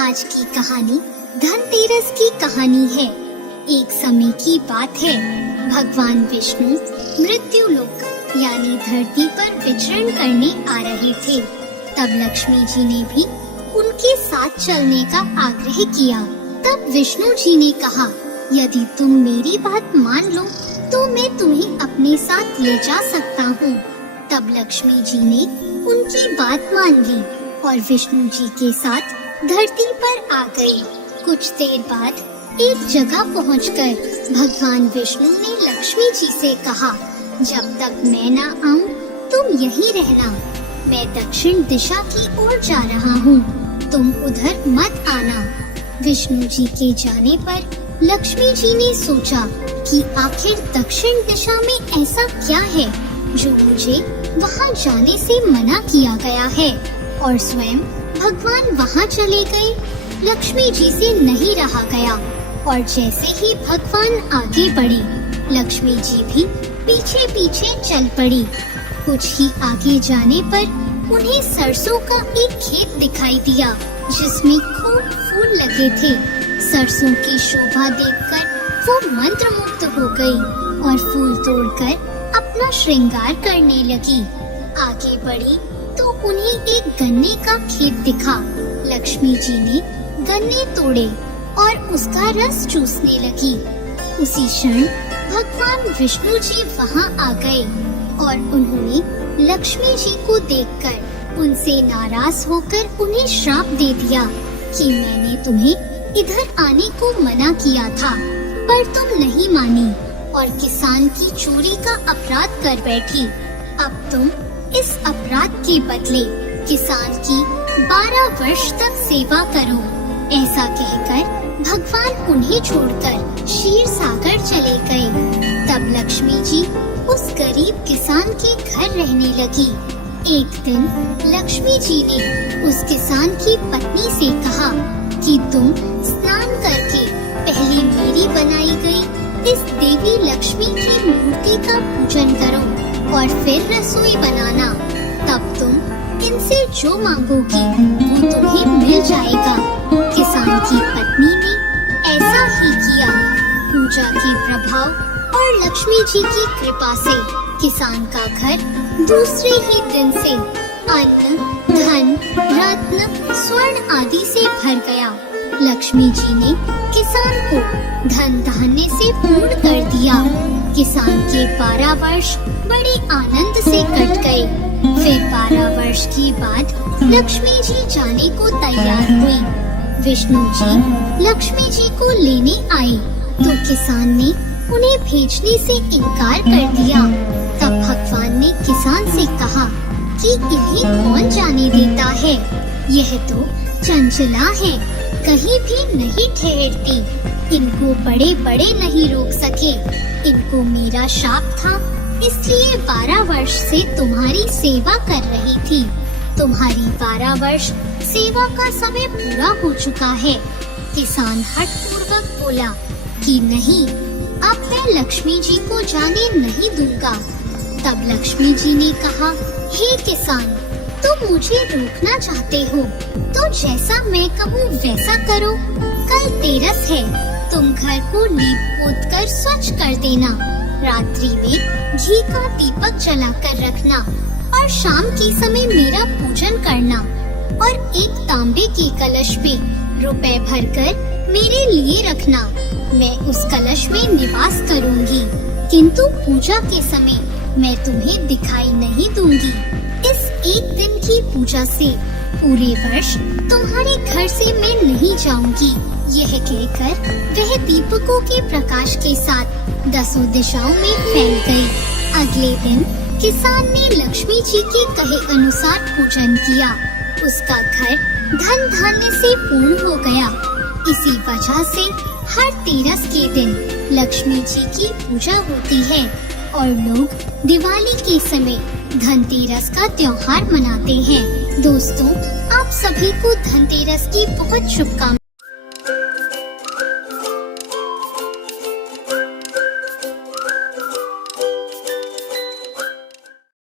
आज की कहानी धनतेरस की कहानी है। एक समय की बात है, भगवान विष्णु मृत्यु लोक यानी धरती पर विचरण करने आ रहे थे। तब लक्ष्मी जी ने भी उनके साथ चलने का आग्रह किया। तब विष्णु जी ने कहा, यदि तुम मेरी बात मान लो तो मैं तुम्हें अपने साथ ले जा सकता हूँ। तब लक्ष्मी जी ने उनकी बात मान ली और विष्णु जी के साथ धरती पर आ गए। कुछ देर बाद एक जगह पहुंचकर भगवान विष्णु ने लक्ष्मी जी से कहा, जब तक मैं न आऊं तुम यहीं रहना। मैं दक्षिण दिशा की ओर जा रहा हूँ, तुम उधर मत आना। विष्णु जी के जाने पर लक्ष्मी जी ने सोचा कि आखिर दक्षिण दिशा में ऐसा क्या है जो मुझे वहाँ जाने से मना किया गया है, और स्वयं भगवान वहाँ चले गए। लक्ष्मी जी से नहीं रहा गया और जैसे ही भगवान आगे बढ़े, लक्ष्मी जी भी पीछे पीछे चल पड़ी। कुछ ही आगे जाने पर उन्हें सरसों का एक खेत दिखाई दिया जिसमें खूब फूल लगे थे। सरसों की शोभा देखकर वो मंत्रमुग्ध हो गई और फूल तोड़कर अपना श्रृंगार करने लगी। आगे बढ़ी तो उन्हें एक गन्ने का खेत दिखा। लक्ष्मी जी ने गन्ने तोड़े और उसका रस चूसने लगी। उसी क्षण भगवान विष्णु जी वहाँ आ गए और उन्होंने लक्ष्मी जी को देखकर उनसे नाराज होकर उन्हें श्राप दे दिया कि मैंने तुम्हें इधर आने को मना किया था, पर तुम नहीं मानी और किसान की चोरी का अपराध कर बैठी। अब तुम इस अपराध के बदले किसान की 12 वर्ष तक सेवा करो। ऐसा कहकर भगवान उन्हें छोड़कर क्षीर सागर चले गए। तब लक्ष्मी जी उस गरीब किसान के घर रहने लगी। एक दिन लक्ष्मी जी ने उस किसान की पत्नी से कहा कि तुम स्नान करके पहले मेरी बनाई गई इस देवी लक्ष्मी की मूर्ति का पूजन करो और फिर रसोई बनाना। तब तुम इनसे जो मांगोगी वो तुम्हें मिल जाएगा। किसान की पत्नी ने ऐसा ही किया। पूजा के प्रभाव और लक्ष्मी जी की कृपा से किसान का घर दूसरे ही दिन से अन्न, धन, रत्न, स्वर्ण आदि से भर गया। लक्ष्मी जी ने किसान को धन धान्य से पूर्ण कर दिया। किसान के 12 वर्ष बड़े आनंद से कट गए। फिर 12 वर्ष के बाद लक्ष्मी जी जाने को तैयार हुई। विष्णु जी लक्ष्मी जी को लेने आए तो किसान ने उन्हें भेजने से इनकार कर दिया। तब भगवान ने किसान से कहा कि इन्हें कौन जाने देता है, यह तो चंचला है, कहीं भी नहीं ठहरती। इनको बड़े बड़े नहीं रोक सके। इनको मेरा शाप था, इसलिए 12 वर्ष से तुम्हारी सेवा कर रही थी। तुम्हारी 12 वर्ष सेवा का समय पूरा हो चुका है। किसान हठपूर्वक बोला कि नहीं, अब मैं लक्ष्मी जी को जाने नहीं दूंगा। तब लक्ष्मी जी ने कहा, हे किसान, तुम मुझे रोकना चाहते हो तो जैसा मैं कहूँ वैसा करो। कल तेरस है, तुम घर को लीप पोत कर स्वच्छ कर देना। रात्रि में घी का दीपक जला कर रखना और शाम के समय मेरा पूजन करना और एक तांबे के कलश में रुपए भरकर मेरे लिए रखना। मैं उस कलश में निवास करूँगी, किंतु पूजा के समय मैं तुम्हें दिखाई नहीं दूंगी। इस एक दिन की पूजा से पूरे वर्ष तुम्हारे घर से मैं नहीं जाऊंगी। यह कहकर वह दीपकों के प्रकाश के साथ 10 दिशाओं में फैल गई। अगले दिन किसान ने लक्ष्मी जी के कहे अनुसार पूजन किया। उसका घर धन धान्य से पूर्ण हो गया। इसी वजह से हर तेरस के दिन लक्ष्मी जी की पूजा होती है और लोग दिवाली के समय धनतेरस का त्योहार मनाते हैं। दोस्तों, आप सभी को धनतेरस की बहुत शुभकामनाएं।